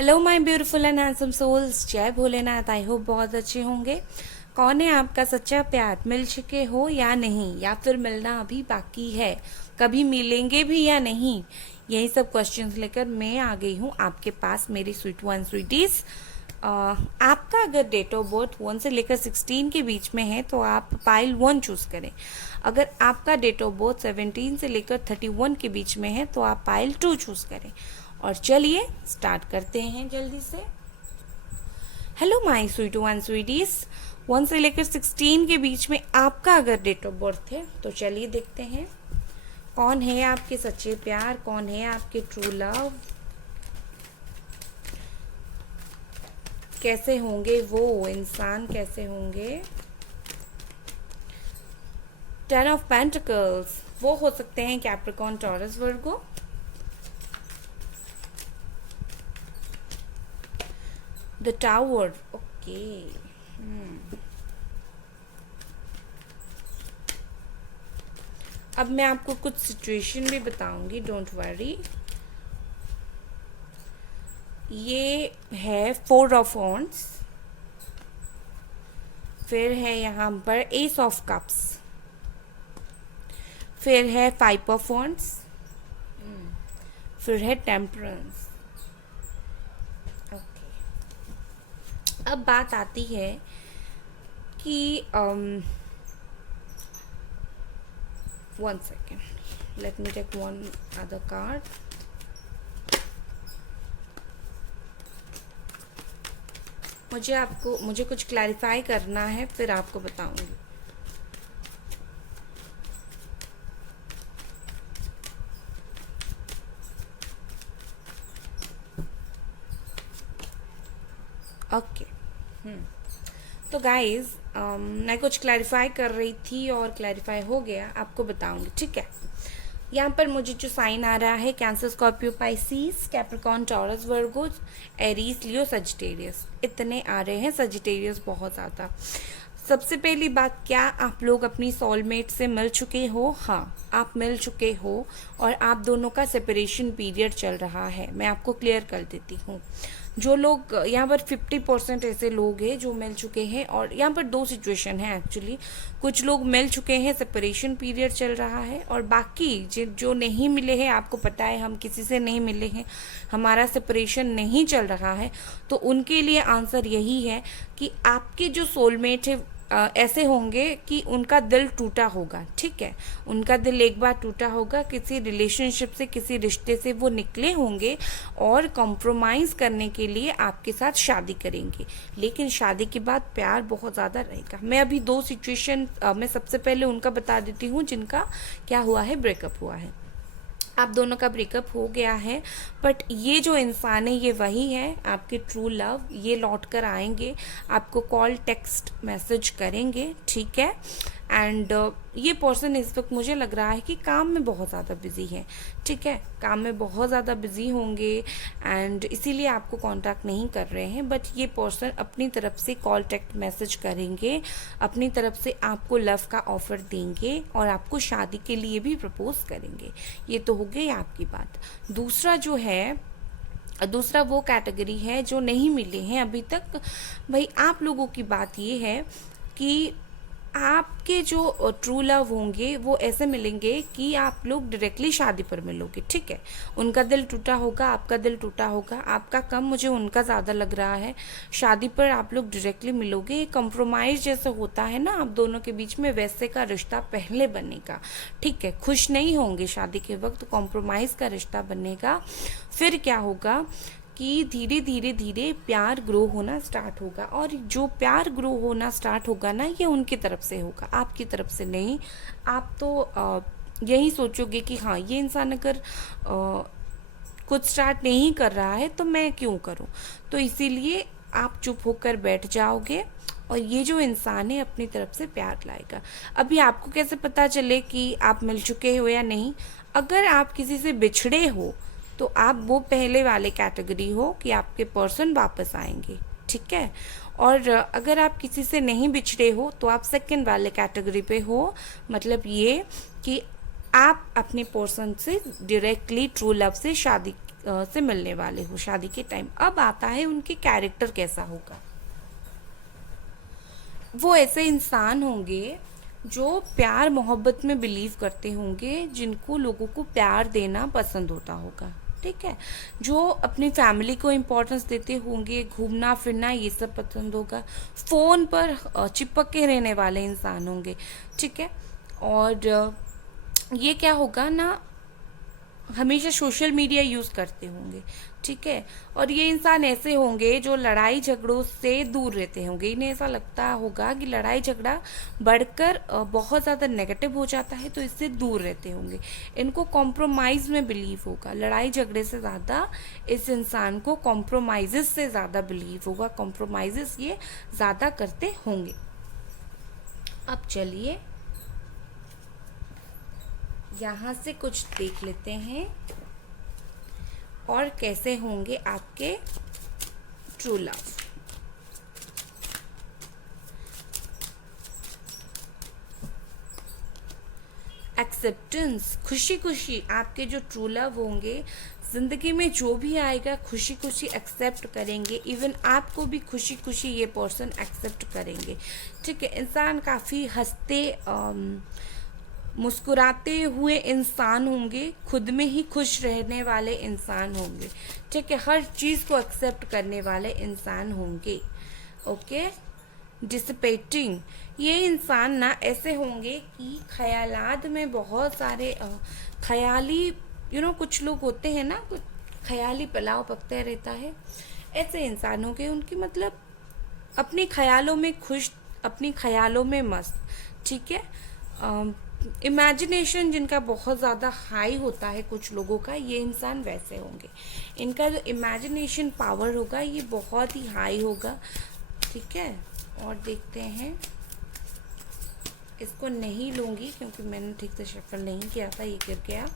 Hello my beautiful and handsome souls, जय Bholenath. I hope बहुत अच्छे होंगे। कौन है आपका सच्चा प्यार? मिल चुके हो या नहीं, या फिर मिलना अभी बाकी है? कभी मिलेंगे भी या नहीं? यही सब क्वेश्चंस लेकर मैं आ गई हूँ आपके पास, मेरी स्वीट वन स्वीटीज। आपका अगर डेट ऑफ बर्थ 1 से लेकर 16 के बीच में है तो आप पाइल 1 चूज करें। अगर आपका डेट ऑफ बर्थ 17 से लेकर 31 के बीच में है तो आप पाइल 2 चूज करें। और चलिए स्टार्ट करते हैं जल्दी से। हेलो माय स्वीट वन स्वीटीज, 1 से लेकर 16 के बीच में आपका अगर डेट ऑफ बर्थ है तो चलिए देखते हैं कौन है आपके सच्चे प्यार, कौन है आपके ट्रू लव, कैसे होंगे वो इंसान, कैसे होंगे। 10 ऑफ पेंटिकल्स, वो हो सकते हैं Capricorn, Taurus, Virgo. The tower, okay. अब मैं आपको कुछ सिचुएशन भी बताऊंगी, डोंट वरी। ये है 4 ऑफ वॉन्ड्स, फिर है यहाँ पर एस ऑफ कप्स, फिर है 5 ऑफ वॉन्ड्स, फिर है टेम्परेंस। अब बात आती है कि 1 second, let me take one other card. मुझे कुछ क्लैरिफाई करना है, फिर आपको बताऊंगी। ओके तो गाइज मैं कुछ क्लैरिफाई कर रही थी और क्लैरिफाई हो गया, आपको बताऊंगी, ठीक है। यहाँ पर मुझे जो साइन आ रहा है, Cancer, Scorpio, Pisces, Capricorn, Taurus, Virgo, Aries, Leo, Sagittarius, इतने आ रहे हैं। सजिटेरियस बहुत ज़्यादा। सबसे पहली बात, क्या आप लोग अपनी सोलमेट से मिल चुके हो? हाँ, आप मिल चुके हो और आप दोनों का सेपरेशन पीरियड चल रहा है। मैं आपको क्लियर कर देती हूँ। जो लोग यहाँ पर 50% ऐसे लोग हैं जो मिल चुके हैं, और यहाँ पर 2 सिचुएशन है एक्चुअली। कुछ लोग मिल चुके हैं, सेपरेशन पीरियड चल रहा है, और बाकी जो नहीं मिले हैं, आपको पता है हम किसी से नहीं मिले हैं, हमारा सेपरेशन नहीं चल रहा है, तो उनके लिए आंसर यही है कि आपके जो सोलमेट है ऐसे होंगे कि उनका दिल टूटा होगा, ठीक है। उनका दिल एक बार टूटा होगा, किसी रिलेशनशिप से, किसी रिश्ते से वो निकले होंगे और कॉम्प्रोमाइज़ करने के लिए आपके साथ शादी करेंगे, लेकिन शादी के बाद प्यार बहुत ज़्यादा रहेगा। मैं अभी 2 सिचुएशन मैं सबसे पहले उनका बता देती हूँ जिनका क्या हुआ है, ब्रेकअप हुआ है। आप दोनों का ब्रेकअप हो गया है, बट ये जो इंसान है ये वही है, आपके ट्रू लव। ये लौट कर आएंगे, आपको कॉल, टेक्स्ट, मैसेज करेंगे, ठीक है। एंड ये पर्सन इस वक्त मुझे लग रहा है कि काम में बहुत ज़्यादा बिजी है, ठीक है। काम में बहुत ज़्यादा बिजी होंगे एंड इसीलिए आपको कांटेक्ट नहीं कर रहे हैं, बट ये पर्सन अपनी तरफ से कॉल, टेक्स्ट, मैसेज करेंगे, अपनी तरफ से आपको लव का ऑफ़र देंगे और आपको शादी के लिए भी प्रपोज करेंगे। ये तो हो गई आपकी बात। दूसरा वो कैटेगरी है जो नहीं मिले हैं अभी तक। भाई आप लोगों की बात ये है कि आपके जो ट्रू लव होंगे वो ऐसे मिलेंगे कि आप लोग डायरेक्टली शादी पर मिलोगे, ठीक है। उनका दिल टूटा होगा, आपका दिल टूटा होगा, आपका कम, मुझे उनका ज़्यादा लग रहा है। शादी पर आप लोग डायरेक्टली मिलोगे। कंप्रोमाइज़ जैसा होता है ना आप दोनों के बीच में, वैसे का रिश्ता पहले बनेगा, ठीक है। खुश नहीं होंगे शादी के वक्त, कॉम्प्रोमाइज़ का रिश्ता बनेगा। फिर क्या होगा कि धीरे धीरे धीरे प्यार ग्रो होना स्टार्ट होगा, और जो प्यार ग्रो होना स्टार्ट होगा ना, ये उनकी तरफ से होगा, आपकी तरफ से नहीं। आप तो यही सोचोगे कि हाँ, ये इंसान अगर कुछ स्टार्ट नहीं कर रहा है तो मैं क्यों करूँ, तो इसीलिए आप चुप होकर बैठ जाओगे और ये जो इंसान है अपनी तरफ से प्यार लाएगा। अभी आपको कैसे पता चले कि आप मिल चुके हो या नहीं? अगर आप किसी से बिछड़े हो तो आप वो पहले वाले कैटेगरी हो कि आपके पर्सन वापस आएंगे, ठीक है। और अगर आप किसी से नहीं बिछड़े हो तो आप सेकंड वाले कैटेगरी पे हो, मतलब ये कि आप अपने पर्सन से डायरेक्टली ट्रू लव से शादी से मिलने वाले हो शादी के टाइम। अब आता है उनके कैरेक्टर कैसा होगा। वो ऐसे इंसान होंगे जो प्यार मोहब्बत में बिलीव करते होंगे, जिनको लोगों को प्यार देना पसंद होता होगा, ठीक है। जो अपनी फैमिली को इम्पोर्टेंस देते होंगे, घूमना फिरना ये सब पसंद होगा। फ़ोन पर चिपक के रहने वाले इंसान होंगे, ठीक है। और ये क्या होगा ना, हमेशा सोशल मीडिया यूज़ करते होंगे, ठीक है। और ये इंसान ऐसे होंगे जो लड़ाई झगड़ों से दूर रहते होंगे। इन्हें ऐसा लगता होगा कि लड़ाई झगड़ा बढ़कर बहुत ज़्यादा नेगेटिव हो जाता है, तो इससे दूर रहते होंगे। इनको कॉम्प्रोमाइज़ में बिलीव होगा। लड़ाई झगड़े से ज़्यादा इस इंसान को कॉम्प्रोमाइज़ से ज़्यादा बिलीव होगा। कॉम्प्रोमाइज़ ये ज़्यादा करते होंगे। अब चलिए यहाँ से कुछ देख लेते हैं और कैसे होंगे आपके ट्रू लव। एक्सेप्टेंस, खुशी खुशी आपके जो ट्रू लव होंगे, ज़िंदगी में जो भी आएगा खुशी खुशी एक्सेप्ट करेंगे। इवन आपको भी खुशी खुशी ये पर्सन एक्सेप्ट करेंगे, ठीक है। इंसान काफ़ी हंसते मुस्कुराते हुए इंसान होंगे, खुद में ही खुश रहने वाले इंसान होंगे, ठीक है। हर चीज़ को एक्सेप्ट करने वाले इंसान होंगे, ओके। डिसिपेटिंग, ये इंसान ना ऐसे होंगे कि ख्यालात में बहुत सारे ख्याली कुछ लोग होते हैं ना, कुछ ख्याली पुलाव पकते रहता है, ऐसे इंसान होंगे। उनकी मतलब अपने ख्यालों में खुश, अपनी ख्यालों में मस्त, ठीक है। इमेजिनेशन जिनका बहुत ज़्यादा हाई होता है कुछ लोगों का, ये इंसान वैसे होंगे। इनका जो इमेजिनेशन पावर होगा ये बहुत ही हाई होगा, ठीक है। और देखते हैं, इसको नहीं लूँगी क्योंकि मैंने ठीक से शफल नहीं किया था, ये गिर गया।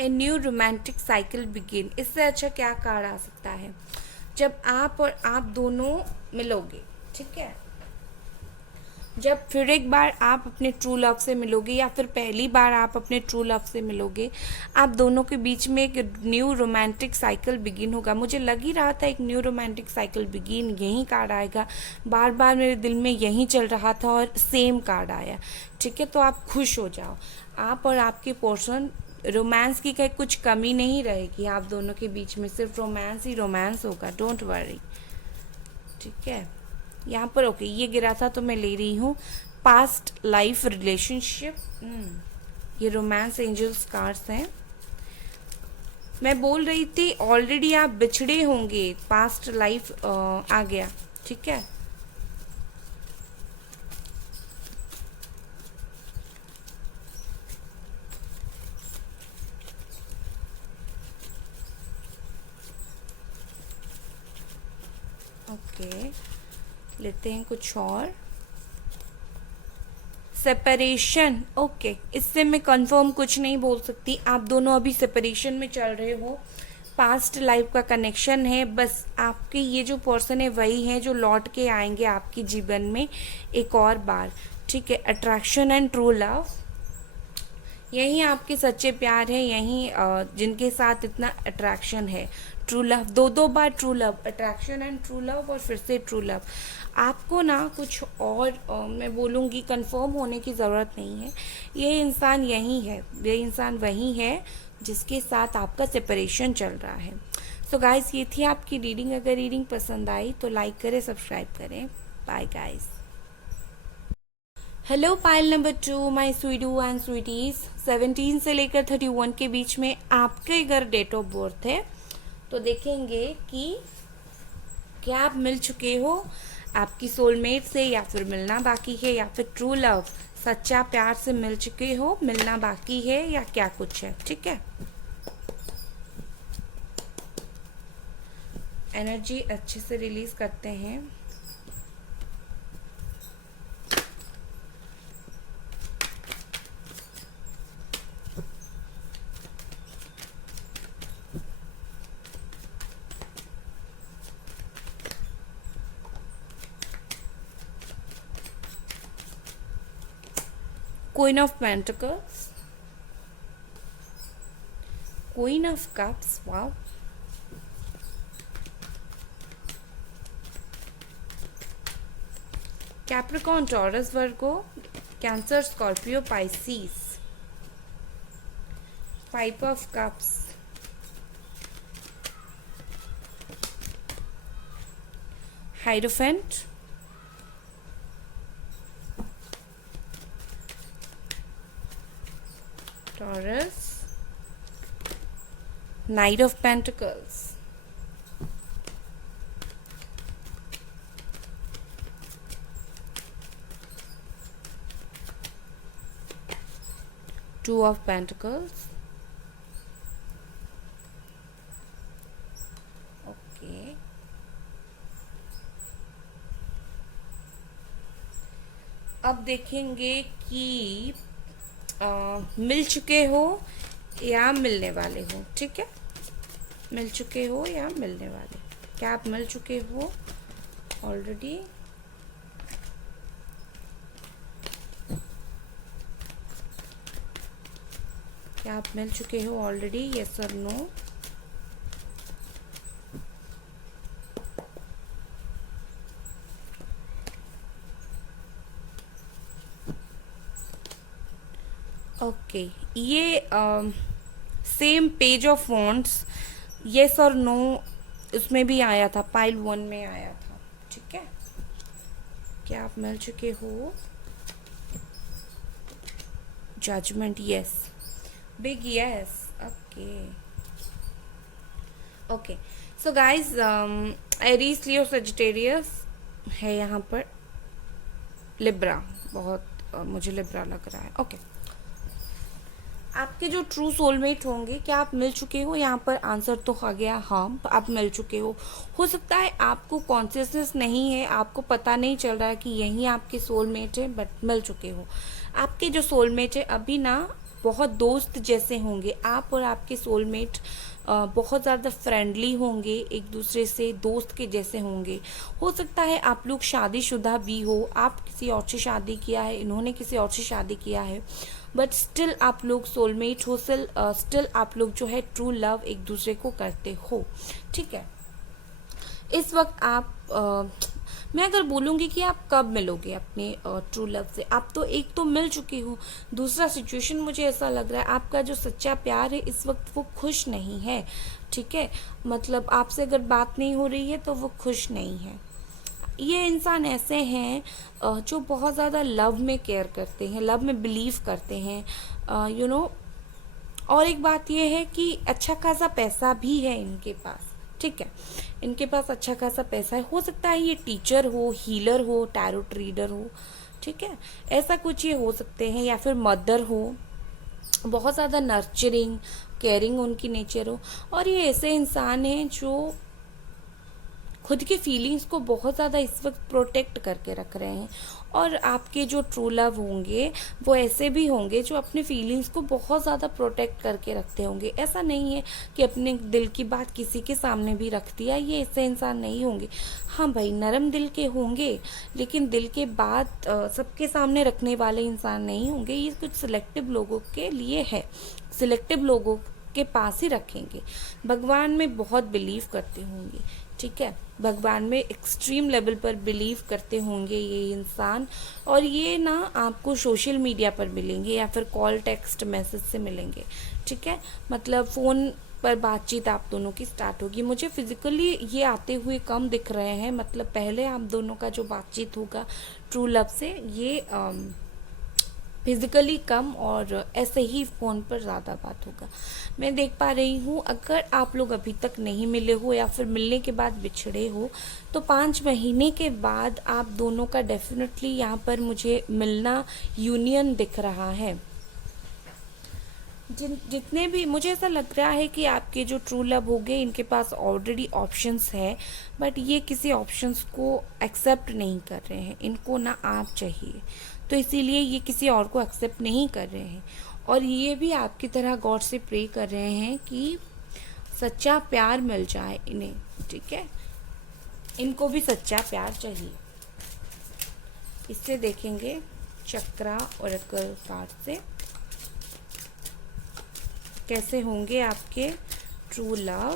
A new romantic cycle begin, इससे अच्छा क्या कार्ड आ सकता है। जब आप और आप दोनों मिलोगे, ठीक है, जब फिर एक बार आप अपने ट्रू लव से मिलोगे या फिर पहली बार आप अपने ट्रू लव से मिलोगे, आप दोनों के बीच में एक न्यू रोमांटिक साइकिल बिगिन होगा। मुझे लग ही रहा था एक न्यू रोमांटिक साइकिल बिगिन यही कार्ड आएगा, बार बार मेरे दिल में यही चल रहा था और सेम कार्ड आया, ठीक है। तो आप खुश हो जाओ, आप और आपके पर्सन, रोमांस की कहीं कुछ कमी नहीं रहेगी आप दोनों के बीच में, सिर्फ रोमांस ही रोमांस होगा, डोंट वरी, ठीक है। यहाँ पर ओके ये गिरा था तो मैं ले रही हूँ पास्ट लाइफ रिलेशनशिप। ये रोमांस एंजल्स कार्ड्स हैं। मैं बोल रही थी ऑलरेडी आप बिछड़े होंगे, पास्ट लाइफ आ गया, ठीक है। ओके लेते हैं कुछ और। सेपरेशन, ओके इससे मैं कंफर्म कुछ नहीं बोल सकती। आप दोनों अभी सेपरेशन में चल रहे हो, पास्ट लाइफ का कनेक्शन है, बस आपके ये जो पर्सन है वही है जो लौट के आएंगे आपके जीवन में एक और बार, ठीक है। अट्रैक्शन एंड ट्रू लव, यही आपके सच्चे प्यार है, यही जिनके साथ इतना अट्रैक्शन है। ट्रू लव, दो बार true love, attraction and true love और फिर से ट्रू लव। आपको ना कुछ और मैं बोलूँगी कंफर्म होने की ज़रूरत नहीं है। ये इंसान यही है, ये इंसान वही है जिसके साथ आपका सेपरेशन चल रहा है। सो गाइस ये थी आपकी रीडिंग। अगर रीडिंग पसंद आई तो लाइक करें, सब्सक्राइब करें। Bye guys. Hello pile number 2 my स्वीटू एंड स्वीटीज़, 17 से लेकर 31 के बीच में आपके अगर डेट ऑफ बर्थ है तो देखेंगे कि क्या आप मिल चुके हो आपकी सोलमेट से, या फिर मिलना बाकी है, या फिर ट्रू लव सच्चा प्यार से मिल चुके हो, मिलना बाकी है, या क्या कुछ है, ठीक है। एनर्जी अच्छे से रिलीज करते हैं। Queen of Pentacles, Queen of Cups, wow. Capricorn, Taurus, Virgo, Cancer, Scorpio, Pisces. Five of Cups, Hierophant, Taurus, Knight of Pentacles, Two of Pentacles, okay. अब देखेंगे कि मिल चुके हो या मिलने वाले हो, ठीक है। मिल चुके हो या मिलने वाले, क्या आप मिल चुके हो ऑलरेडी? क्या आप मिल चुके हो ऑलरेडी, यस और नो? ओके, ये same page of wands, yes और नो, उसमें भी आया था, पाइल 1 में आया था, ठीक है। क्या आप मिल चुके हो? Judgement, yes, big yes, okay okay. So guys, Aries, Leo, Sagittarius है यहाँ पर, लिब्रा, बहुत मुझे लिब्रा लग रहा है, ओके। आपके जो ट्रू सोलमेट होंगे, क्या आप मिल चुके हो? यहाँ पर आंसर तो आ गया हाँ, आप मिल चुके हो सकता है आपको कॉन्शियसनेस नहीं है, आपको पता नहीं चल रहा है कि यही आपके सोलमेट है, बट मिल चुके हो। आपके जो सोलमेट है अभी ना बहुत दोस्त जैसे होंगे, आप और आपके सोलमेट बहुत ज़्यादा फ्रेंडली होंगे, एक दूसरे से दोस्त के जैसे होंगे। हो सकता है आप लोग शादीशुदा भी हो, आप किसी और से शादी किया है, इन्होंने किसी और से शादी किया है, बट स्टिल आप लोग सोलमेट हो, स्टिल आप लोग जो है ट्रू लव एक दूसरे को करते हो, ठीक है। इस वक्त आप मैं अगर बोलूँगी कि आप कब मिलोगे अपने ट्रू लव से, आप तो एक तो मिल चुके हो, दूसरा सिचुएशन मुझे ऐसा लग रहा है आपका जो सच्चा प्यार है इस वक्त वो खुश नहीं है, ठीक है। मतलब आपसे अगर बात नहीं हो रही है तो वो खुश नहीं है। ये इंसान ऐसे हैं जो बहुत ज़्यादा लव में केयर करते हैं, लव में बिलीव करते हैं, यू नो। और एक बात ये है कि अच्छा खासा पैसा भी है इनके पास, ठीक है, इनके पास अच्छा खासा पैसा है। हो सकता है ये टीचर हो, हीलर हो, टैरो रीडर हो, ठीक है, ऐसा कुछ ये हो सकते हैं, या फिर मदर हो, बहुत ज़्यादा नर्चरिंग केयरिंग उनकी नेचर हो। और ये ऐसे इंसान हैं जो खुद की फीलिंग्स को बहुत ज़्यादा इस वक्त प्रोटेक्ट करके रख रहे हैं। और आपके जो ट्रू लव होंगे वो ऐसे भी होंगे जो अपने फीलिंग्स को बहुत ज़्यादा प्रोटेक्ट करके रखते होंगे। ऐसा नहीं है कि अपने दिल की बात किसी के सामने भी रख दिया, ये ऐसे इंसान नहीं होंगे। हाँ भाई, नरम दिल के होंगे, लेकिन दिल के बात सबके सामने रखने वाले इंसान नहीं होंगे। ये कुछ सिलेक्टिव लोगों के लिए है, सिलेक्टिव लोगों के पास ही रखेंगे। भगवान में बहुत बिलीव करते होंगे, ठीक है, भगवान में एक्सट्रीम लेवल पर बिलीव करते होंगे ये इंसान। और ये ना आपको सोशल मीडिया पर मिलेंगे या फिर कॉल टेक्स्ट मैसेज से मिलेंगे, ठीक है, मतलब फ़ोन पर बातचीत आप दोनों की स्टार्ट होगी। मुझे फिजिकली ये आते हुए कम दिख रहे हैं, मतलब पहले आप दोनों का जो बातचीत होगा ट्रू लव से, ये फिजिकली कम और ऐसे ही फ़ोन पर ज़्यादा बात होगा। मैं देख पा रही हूँ अगर आप लोग अभी तक नहीं मिले हो या फिर मिलने के बाद बिछड़े हो तो 5 महीने के बाद आप दोनों का डेफिनेटली यहाँ पर मुझे मिलना, यूनियन दिख रहा है। जितने भी मुझे ऐसा लग रहा है कि आपके जो ट्रू लव हो गए इनके पास ऑलरेडी ऑप्शंस है, बट ये किसी ऑप्शंस को एक्सेप्ट नहीं कर रहे हैं, इनको ना आप चाहिए, तो इसीलिए ये किसी और को एक्सेप्ट नहीं कर रहे हैं। और ये भी आपकी तरह गॉड से प्रे कर रहे हैं कि सच्चा प्यार मिल जाए इन्हें, ठीक है, इनको भी सच्चा प्यार चाहिए। इससे देखेंगे चक्रा ओरेकल कार्ड से कैसे होंगे आपके ट्रू लव।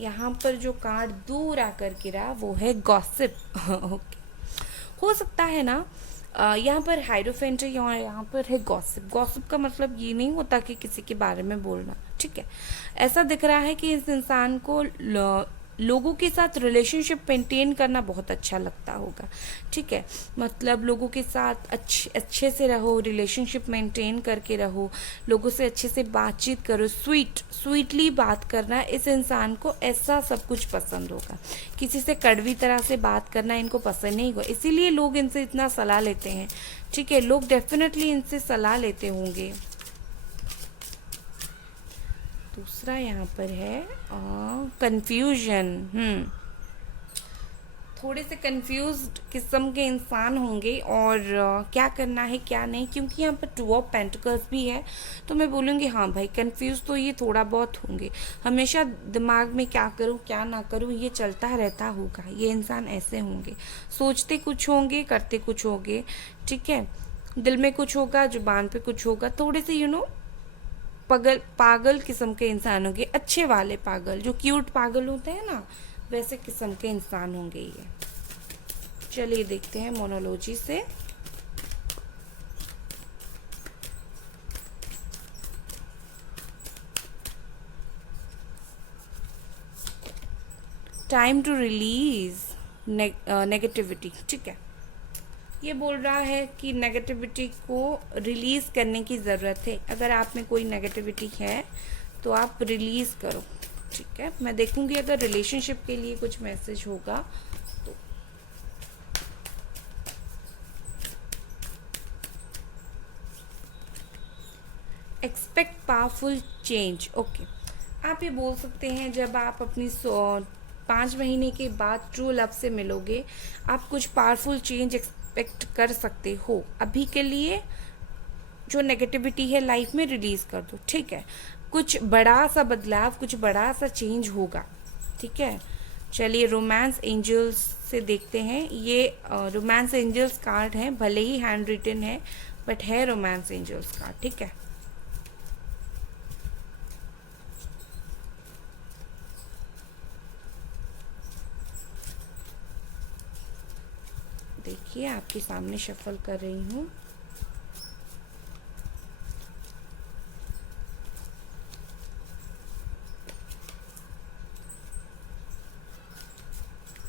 यहाँ पर जो कार्ड दूर आकर गिरा वो है गॉसिप। ओके, हो सकता है ना यहाँ पर हाइरोफेंट है और यहाँ पर है गॉसिप। गॉसिप का मतलब ये नहीं होता कि किसी के बारे में बोलना, ठीक है। ऐसा दिख रहा है कि इस इंसान को लोगों के साथ रिलेशनशिप मेंटेन करना बहुत अच्छा लगता होगा, ठीक है। मतलब लोगों के साथ अच्छे से रहो, रिलेशनशिप मेंटेन करके रहो, लोगों से अच्छे से बातचीत करो, स्वीटली बात करना इस इंसान को ऐसा सब कुछ पसंद होगा। किसी से कड़वी तरह से बात करना इनको पसंद नहीं होगा, इसीलिए लोग इनसे इतना सलाह लेते हैं, ठीक है। लोग डेफिनेटली इनसे सलाह लेते होंगे। दूसरा यहाँ पर है कंफ्यूजन। थोड़े से कंफ्यूज्ड किस्म के इंसान होंगे और क्या करना है क्या नहीं, क्योंकि यहाँ पर 2 ऑफ पेंटिकल्स भी है। तो मैं बोलूँगी हाँ भाई, कंफ्यूज तो ये थोड़ा बहुत होंगे। हमेशा दिमाग में क्या करूँ क्या ना करूँ ये चलता रहता होगा। ये इंसान ऐसे होंगे, सोचते कुछ होंगे करते कुछ होंगे, ठीक है। दिल में कुछ होगा, जुबान पे कुछ होगा। थोड़े से पागल किस्म के इंसान होंगे, अच्छे वाले पागल, जो क्यूट पागल होते हैं ना, वैसे किस्म के इंसान होंगे ये। चलिए देखते हैं मोनोलॉजी से। टाइम टू रिलीज नेगेटिविटी, ठीक है। ये बोल रहा है कि नेगेटिविटी को रिलीज़ करने की ज़रूरत है। अगर आप में कोई नेगेटिविटी है तो आप रिलीज़ करो, ठीक है। मैं देखूंगी अगर रिलेशनशिप के लिए कुछ मैसेज होगा तो। Expect powerful change, okay. आप ये बोल सकते हैं जब आप अपनी 5 महीने के बाद ट्रू लव से मिलोगे, आप कुछ पावरफुल चेंज एक्सपेक्ट कर सकते हो। अभी के लिए जो नेगेटिविटी है लाइफ में रिलीज कर दो, ठीक है। कुछ बड़ा सा बदलाव, कुछ बड़ा सा चेंज होगा, ठीक है। चलिए रोमांस एंजल्स से देखते हैं। ये रोमांस एंजल्स कार्ड है, भले ही हैंड रिटन है बट है रोमांस एंजल्स कार्ड, ठीक है। देखिए आपके सामने शफल कर रही हूँ।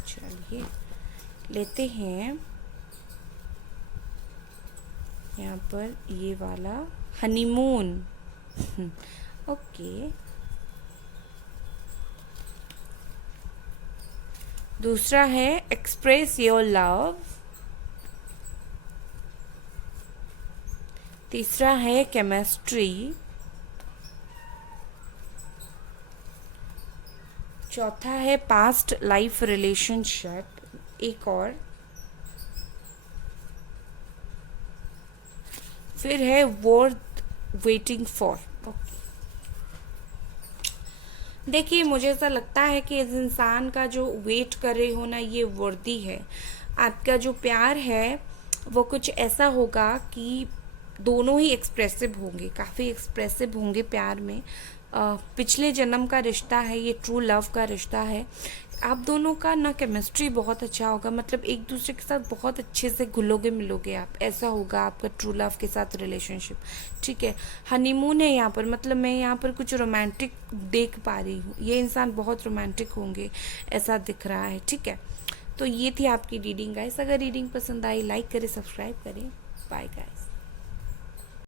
चलिए लेते हैं यहाँ पर ये वाला हनीमून। ओके, दूसरा है एक्सप्रेस योर लव। तीसरा है केमिस्ट्री। चौथा है पास्ट लाइफ रिलेशनशिप, एक और। फिर है वर्थ वेटिंग फॉर। देखिए मुझे ऐसा लगता है कि इस इंसान का जो वेट कर रहे हो ना, ये वर्दी है। आपका जो प्यार है वो कुछ ऐसा होगा कि दोनों ही एक्सप्रेसिव होंगे, काफ़ी एक्सप्रेसिव होंगे प्यार में। पिछले जन्म का रिश्ता है ये, ट्रू लव का रिश्ता है। आप दोनों का ना केमिस्ट्री बहुत अच्छा होगा, मतलब एक दूसरे के साथ बहुत अच्छे से घुलोगे मिलोगे आप, ऐसा होगा आपका ट्रू लव के साथ रिलेशनशिप, ठीक है। हनीमून है यहाँ पर, मतलब मैं यहाँ पर कुछ रोमांटिक देख पा रही हूँ। ये इंसान बहुत रोमांटिक होंगे ऐसा दिख रहा है, ठीक है। तो ये थी आपकी रीडिंग गाइस। अगर रीडिंग पसंद आई लाइक करें, सब्सक्राइब करें। Bye guys.